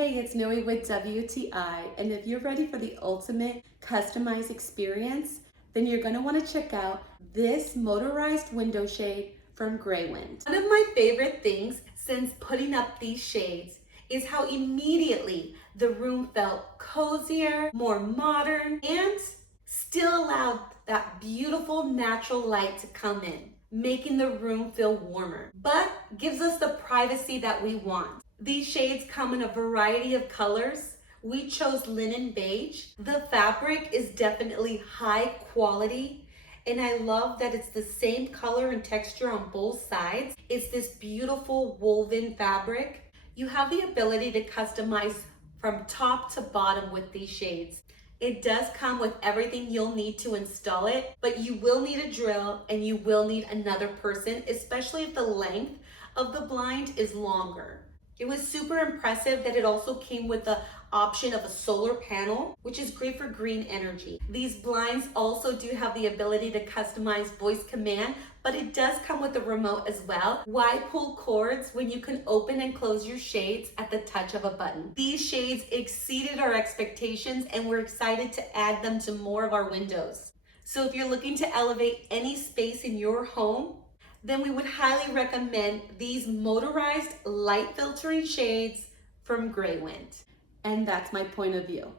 Hey, it's Noe with WTI, and if you're ready for the ultimate customized experience, then you're going to want to check out this motorized window shade from Graywind. One of my favorite things since putting up these shades is how immediately the room felt cozier, more modern, and still allowed that beautiful natural light to come in, making the room feel warmer, but gives us the privacy that we want. These shades come in a variety of colors. We chose linen beige. The fabric is definitely high quality, and I love that it's the same color and texture on both sides. It's this beautiful woven fabric. You have the ability to customize from top to bottom with these shades. It does come with everything you'll need to install it, but you will need a drill and you will need another person, especially if the length of the blind is longer. It was super impressive that it also came with the option of a solar panel, which is great for green energy. These blinds also do have the ability to customize voice command, but it does come with a remote as well. Why pull cords when you can open and close your shades at the touch of a button? These shades exceeded our expectations, and we're excited to add them to more of our windows. So if you're looking to elevate any space in your home, then we would highly recommend these motorized light filtering shades from Graywind. And that's my point of view.